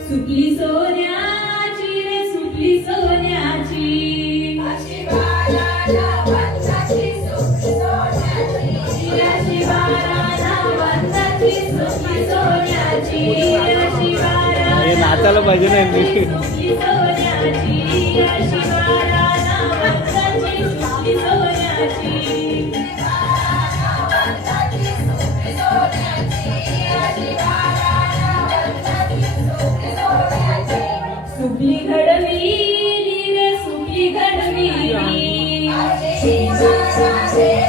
सुकली सोन्याची रे सुकली सोन्याची शिवाराला वंदाची सुकली सोन्याची शिवाराला वंदाची सुकली सोन्याची हे नाचायला पाहिजे ना सुकली सोन्याची शिवाराला वंदाची सुकली सोन्याची सुकली घडवी रे सुकली घडवी सुकली घडवी